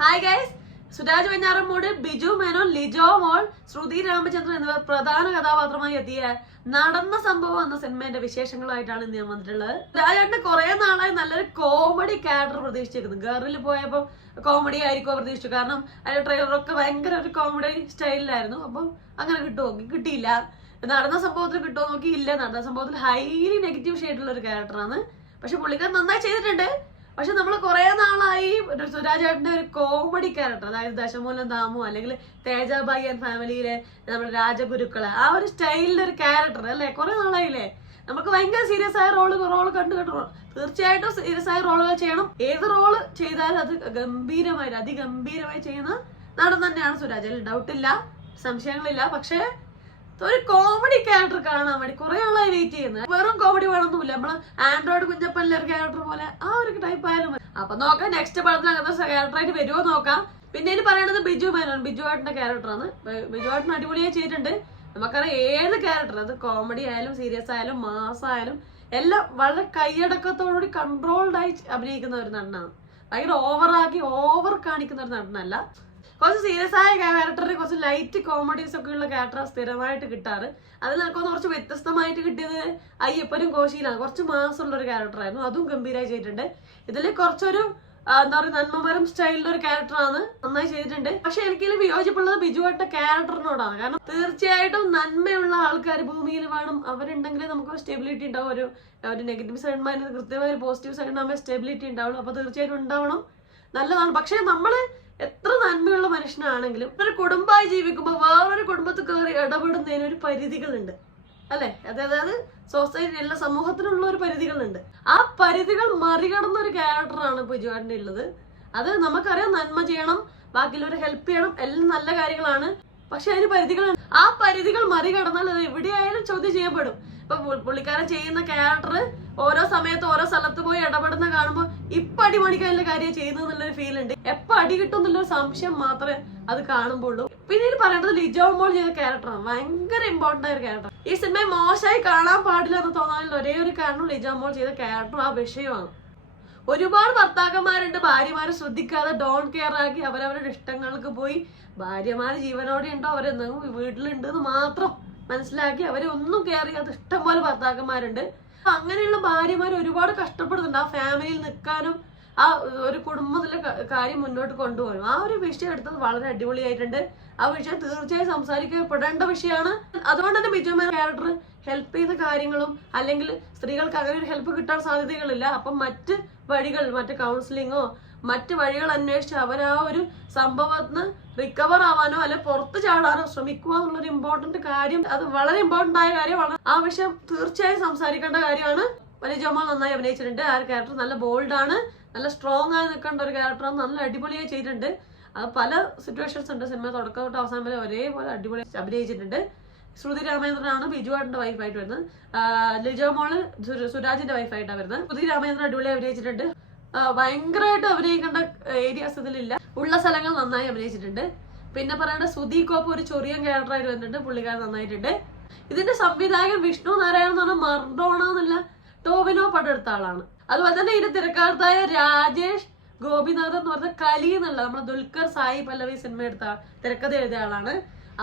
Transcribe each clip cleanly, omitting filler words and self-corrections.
Hi guys, Suraj Venjaramoodu, Biju Menon, Lijo മോൾ, ശ്രുതി രാമചന്ദ്രൻ എന്നിവർ പ്രധാന കഥാപാത്രമായി എത്തിയ നടന്ന സംഭവം എന്ന സിനിമയുടെ വിശേഷങ്ങളായിട്ടാണ് ഇന്ന് ഞാൻ വന്നിട്ടുള്ളത്. രാജേട്ടന് കുറെ നാളായി നല്ലൊരു കോമഡി ക്യാരക്ടർ പ്രതീക്ഷിച്ചിരുന്നു. ഗറിൽ പോയപ്പോൾ കോമഡി ആയിരിക്കുമോ പ്രതീക്ഷിച്ചു. കാരണം അതിന്റെ ട്രെയിലറൊക്കെ ഭയങ്കര ഒരു കോമഡി സ്റ്റൈലിലായിരുന്നു. അപ്പം അങ്ങനെ കിട്ടിയില്ല. നടന്ന സംഭവത്തിൽ കിട്ടുമോ നോക്കി, ഇല്ല. നടന്ന സംഭവത്തിൽ ഹൈലി നെഗറ്റീവ് ഷെയ്ഡുള്ള ഒരു ക്യാരക്ടറാണ്. പക്ഷെ പുള്ളിക്കാരൻ നന്നായി ചെയ്തിട്ടുണ്ട്. പക്ഷെ നമ്മൾ കുറെ നാളായി സുരാജേട്ടന്റെ ഒരു കോമഡി ക്യാരക്ടർ, അതായത് ദശമൂലം ദാമു അല്ലെങ്കിൽ തേജാബായി ആൻഡ് ഫാമിലിയിലെ നമ്മുടെ രാജഗുരുക്കള്, ആ ഒരു സ്റ്റൈലിന്റെ ഒരു ക്യാരക്ടർ അല്ലെ, കുറെ നാളായില്ലേ. നമുക്ക് ഭയങ്കര സീരിയസ് ആയ റോള് കണ്ടു. തീർച്ചയായിട്ടും സീരിയസ് ആയ റോളുകൾ ചെയ്യണം. ഏത് റോള് ചെയ്താലും അത് അതിഗംഭീരമായി ചെയ്യുന്ന നടൻ തന്നെയാണ് സുരാജ്. അതിൽ ഡൗട്ടില്ല, സംശയങ്ങളില്ല. പക്ഷെ ഒരു കോമഡി ക്യാരക്ടർ കാണാൻ വേണ്ടി കുറെ ആളായി വെയിറ്റ് ചെയ്യുന്നത്. വെറും കോമഡി വേണമെന്നില്ല, നമ്മള് ആൻഡ്രോയിഡ് കുഞ്ഞപ്പനിലെ ഒരു ക്യാരക്ടർ പോലെ ആ ഒരു ടൈപ്പ് ആയാലും മതി. അപ്പൊ നോക്കാം നെക്സ്റ്റ് പടത്തിൽ അങ്ങനത്തെ ക്യാരക്ടറായിട്ട് വരുമോ നോക്കാം. പിന്നെ ഇനി പറയണത് ബിജു മേനോൻ, ബിജു ഏട്ടന്റെ ക്യാരക്ടറാണ്. ബിജു ഏട്ടൻ അടിപൊളിയായി ചെയ്തിട്ടുണ്ട്. നമുക്കറിയാം ഏത് ക്യാരക്ടർ, അത് കോമഡി ആയാലും സീരിയസ് ആയാലും മാസ് ആയാലും എല്ലാം വളരെ കൈയടക്കത്തോടുകൂടി കൺട്രോൾഡ് ആയി അഭിനയിക്കുന്ന ഒരു നടനാണ്. ഭയങ്കര ഓവർ കാണിക്കുന്ന ഒരു നടനല്ല. കുറച്ച് സീരിയസ് ആയ ക്യാരക്ടറിന് കുറച്ച് ലൈറ്റ് കോമഡീസ് ഒക്കെ ഉള്ള ക്യാരക്ടർ സ്ഥിരമായിട്ട് കിട്ടാറ്. അതിൽ നിൽക്കുന്ന കുറച്ച് വ്യത്യസ്തമായിട്ട് കിട്ടിയത് അയ്യപ്പനും കോശിയിലാണ്. കുറച്ച് മാസമുള്ള ഒരു ക്യാരക്ടറായിരുന്നു, അതും ഗംഭീരമായി ചെയ്തിട്ടുണ്ട്. ഇതിൽ കുറച്ചൊരു എന്താ പറയുക, നന്മമരം സ്റ്റൈലിലുള്ള ഒരു ക്യാരക്ടറാണ്, നന്നായി ചെയ്തിട്ടുണ്ട്. പക്ഷെ എനിക്കിതിൽ വിയോജിപ്പുള്ളത് ബിജുവായിട്ട ക്യാരക്ടറിനോടാണ്. കാരണം തീർച്ചയായിട്ടും നന്മയുള്ള ആൾക്കാർ ഭൂമിയിൽ വേണം. അവരുണ്ടെങ്കിൽ നമുക്ക് സ്റ്റെബിലിറ്റി ഉണ്ടാവും. ഒരു നെഗറ്റീവ് സൈഡ് മൈൻഡ് കൃത്യമായ ഒരു പോസിറ്റീവ് സൈഡ് ആകുമ്പോൾ സ്റ്റെബിലിറ്റി ഉണ്ടാവുള്ളൂ. അപ്പൊ തീർച്ചയായിട്ടും ഉണ്ടാവണം, നല്ലതാണ്. പക്ഷെ നമ്മള് എത്ര നന്മയുള്ള മനുഷ്യനാണെങ്കിലും ഒരു കുടുംബമായി ജീവിക്കുമ്പോൾ വേറൊരു കുടുംബത്തിൽ കയറി ഇടപെടുന്നതിന് ഒരു പരിധികളുണ്ട് അല്ലെ. അതായത് സൊസൈറ്റി, എല്ലാ സമൂഹത്തിനുള്ള ഒരു പരിധികളുണ്ട്. ആ പരിധികൾ മറികടന്ന ഒരു ക്യാരക്ടറാണ് ബിജുവാട്ടിന്റെ ഉള്ളത്. അത് നമുക്കറിയാം, നന്മ ചെയ്യണം, ബാക്കിയുള്ളവരെ ഹെൽപ്പ് ചെയ്യണം, എല്ലാം നല്ല കാര്യങ്ങളാണ്. പക്ഷെ അതിന് പരിധികളുണ്ട്. ആ പരിധികൾ മറികടന്നാൽ അത് എവിടെയായാലും ചോദ്യം ചെയ്യപ്പെടും. ഇപ്പൊ പുള്ളിക്കാരൻ ചെയ്യുന്ന ക്യാരക്ടർ ഓരോ സമയത്ത് ഓരോ സ്ഥലത്ത് പോയി ഇടപെടുന്ന കാണുമ്പോൾ ഇപ്പൊ അടിമണിക്കാനുള്ള കാര്യം ചെയ്യുന്നു എന്നുള്ളൊരു ഫീൽ ഉണ്ട്. എപ്പൊ അടി കിട്ടും എന്നുള്ളൊരു സംശയം മാത്രമേ അത് കാണുമ്പോഴുള്ളൂ. പിന്നീട് പറയേണ്ടത് ലിജോ മോൾ ചെയ്ത ക്യാരക്ടറാണ്. ഭയങ്കര ഇമ്പോർട്ടന്റ് ആയ ഒരു ക്യാരക്ടർ. ഈ സിനിമയെ മോശമായി കാണാൻ പാടില്ല എന്ന് തോന്നാനുള്ള ഒരേ ഒരു കാരണം ലിജോ മോൾ ചെയ്ത ക്യാരക്ടർ ആ വിഷയമാണ്. ഒരുപാട് ഭർത്താക്കന്മാരുണ്ട്, ഭാര്യമാരെ ശ്രദ്ധിക്കാതെ ഡോൺ കെയർ ആക്കി അവരവരുടെ ഇഷ്ടങ്ങൾക്ക് പോയി, ഭാര്യമാര് ജീവനോടെ ഉണ്ടോ അവരെന്തെങ്കിലും വീട്ടിലുണ്ട് എന്ന് മാത്രം മനസ്സിലാക്കി അവരെ ഒന്നും കെയർ ചെയ്യാത്ത ഇഷ്ടം പോലെ ഭർത്താക്കന്മാരുണ്ട്. അങ്ങനെയുള്ള ഭാര്യമാർ ഒരുപാട് കഷ്ടപ്പെടുന്നുണ്ട് ആ ഫാമിലിയിൽ നിൽക്കാനും ആ ഒരു കുടുംബത്തിലെ കാര്യം മുന്നോട്ട് കൊണ്ടുപോകാനും. ആ ഒരു വിഷയം എടുത്തത് വളരെ അടിപൊളിയായിട്ടുണ്ട്. ആ വിഷയം തീർച്ചയായും സംസാരിക്കപ്പെടേണ്ട വിഷയമാണ്. അതുകൊണ്ട് തന്നെ ബിജു മേനോൻ ക്യാരക്ടർ ഹെൽപ്പ് ചെയ്ത കാര്യങ്ങളും, അല്ലെങ്കിൽ സ്ത്രീകൾക്ക് അങ്ങനെ ഒരു ഹെൽപ്പ് കിട്ടാൻ സാധ്യതകളില്ല. അപ്പം മറ്റ് വഴികൾ, മറ്റ് കൗൺസിലിങ്ങോ മറ്റ് വഴികൾ അന്വേഷിച്ച് അവർ ആ ഒരു സംഭവത്തിന് റിക്കവർ ആവാനോ അല്ലെ പുറത്ത് ചാടാനോ ശ്രമിക്കുക എന്നുള്ളൊരു ഇമ്പോർട്ടന്റ് കാര്യം, അത് വളരെ ഇമ്പോർട്ടന്റ് ആയ കാര്യമാണ്. ആ വിഷയം തീർച്ചയായും സംസാരിക്കേണ്ട കാര്യമാണ്. ലിജോ മോൾ നന്നായി അഭിനയിച്ചിട്ടുണ്ട്. ആ ഒരു ക്യാരക്ടർ നല്ല ബോൾഡാണ്, നല്ല സ്ട്രോങ് ആയി നിൽക്കേണ്ട ഒരു ക്യാരക്ടറാണ്. നല്ല അടിപൊളിയായി ചെയ്തിട്ടുണ്ട്. അത് പല സിറ്റുവേഷൻസ് ഉണ്ട്. സിനിമ തുടക്കം തൊട്ട് അവസാനം വരെ ഒരേപോലെ അടിപൊളി അഭിനയിച്ചിട്ടുണ്ട്. ശ്രുതി രാമചന്ദ്രനാണ് ബിജുവാട്ടിന്റെ വൈഫായിട്ട് വരുന്നത്. ലിജോ മോള് സുരാജിന്റെ വൈഫായിട്ടാണ് വരുന്നത്. ശ്രുതി രാമചന്ദ്രൻ അടിപൊളിയായി അഭിനയിച്ചിട്ടുണ്ട്. ഭയങ്കരമായിട്ട് അഭിനയിക്കേണ്ട ഏരിയാസ് ഇതിലില്ല, ഉള്ള സ്ഥലങ്ങൾ നന്നായി അഭിനയിച്ചിട്ടുണ്ട്. പിന്നെ പറയേണ്ട സുധി കോപ്പ് ഒരു ചൊറിയൻ ക്യാരക്ടറായിട്ട് വന്നിട്ടുണ്ട്, പുള്ളിക്കാരൻ നന്നായിട്ടുണ്ട്. ഇതിന്റെ സംവിധായകൻ വിഷ്ണു നാരായണൻ എന്ന് പറഞ്ഞാൽ മർഡോണ എന്നുള്ള ടോവിനോ പടം എടുത്ത ആളാണ്. അതുപോലെ തന്നെ ഇതിന്റെ തിരക്കഥായ രാജേഷ് ഗോപിനാഥ് എന്ന് പറഞ്ഞ കലി എന്നുള്ള നമ്മുടെ ദുൽഖർ സായി പല്ലവി സിനിമ എടുത്ത തിരക്കഥ എഴുതിയ ആളാണ്.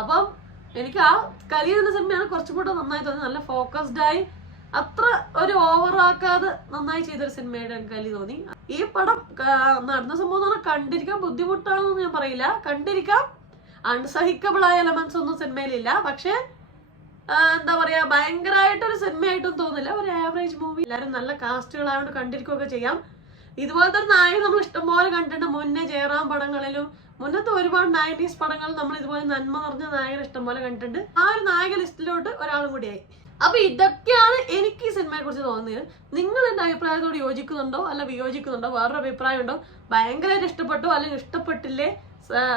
അപ്പം എനിക്ക് ആ കലി എന്ന സിനിമയാണ് കുറച്ചും കൂടെ നന്നായി തോന്നി. നല്ല ഫോക്കസ്ഡ് ആയി, അത്ര ഒരു ഓവറാക്കാതെ നന്നായി ചെയ്തൊരു സിനിമയുടെ എനിക്ക് കലി തോന്നി. ഈ പടം നടന്ന സംഭവം എന്ന് പറഞ്ഞാൽ കണ്ടിരിക്കാൻ ബുദ്ധിമുട്ടാണെന്ന് ഞാൻ പറയില്ല. കണ്ടിരിക്കാം, അൺസഹിക്കബിൾ ആയ എലമെന്റ്സ് ഒന്നും സിനിമയിലില്ല. പക്ഷെ എന്താ പറയാ, ഭയങ്കരമായിട്ടൊരു സിനിമയായിട്ടും തോന്നില്ല. ഒരു ആവറേജ് മൂവി. എല്ലാവരും നല്ല കാസ്റ്റുകളായതുകൊണ്ട് കണ്ടിരിക്കുകയൊക്കെ ചെയ്യാം. ഇതുപോലത്തെ ഒരു നായകൻ നമ്മൾ ഇഷ്ടംപോലെ കണ്ടിട്ടുണ്ട്. മുന്നേ ജയറാം പടങ്ങളിലും മുന്നത്തെ ഒരുപാട് 90s പടങ്ങൾ നമ്മൾ ഇതുപോലെ നന്മ നിറഞ്ഞ നായകൻ ഇഷ്ടംപോലെ കണ്ടിട്ടുണ്ട്. ആ ഒരു നായക ലിസ്റ്റിലോട്ട് ഒരാളും കൂടിയായി. അപ്പൊ ഇതൊക്കെയാണ് എനിക്ക് ഈ സിനിമയെ കുറിച്ച് തോന്നിയത്. നിങ്ങൾ എന്റെ അഭിപ്രായത്തോട് യോജിക്കുന്നുണ്ടോ അല്ല വിയോജിക്കുന്നുണ്ടോ? വേറൊരു അഭിപ്രായം ഉണ്ടോ? ഭയങ്കരമായിട്ട് ഇഷ്ടപ്പെട്ടോ അല്ലെങ്കിൽ ഇഷ്ടപ്പെട്ടില്ലേ,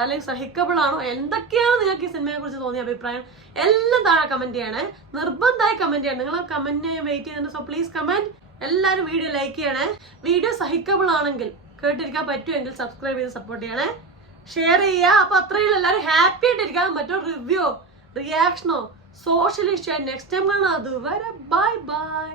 അല്ലെങ്കിൽ സഹിക്കബിൾ ആണോ? എന്തൊക്കെയാണ് നിങ്ങൾക്ക് ഈ സിനിമയെ കുറിച്ച് തോന്നിയ അഭിപ്രായം? എല്ലാം താഴെ കമന്റ് ചെയ്യണേ, നിർബന്ധമായി കമന്റ് ചെയ്യണം. നിങ്ങൾ കമന്റിന് വെയിറ്റ് ചെയ്യുന്നുണ്ട്. So please comment. എല്ലാവരും വീഡിയോ ലൈക്ക് ചെയ്യണേ. വീഡിയോ സഹിക്കബിൾ ആണെങ്കിൽ, കേട്ടിരിക്കാൻ പറ്റുമെങ്കിൽ സബ്സ്ക്രൈബ് ചെയ്ത് സപ്പോർട്ട് ചെയ്യണേ, ഷെയർ ചെയ്യുക. അപ്പൊ അത്രയും എല്ലാവരും ഹാപ്പി ആയിട്ടിരിക്കാം. മറ്റൊരു റിവ്യൂ, റിയാക്ഷനോ, സോഷ്യൽ ഇഷ്യൂ നെക്സ്റ്റ് ടൈം കാണാം. അതുവരെ ബൈ ബൈ.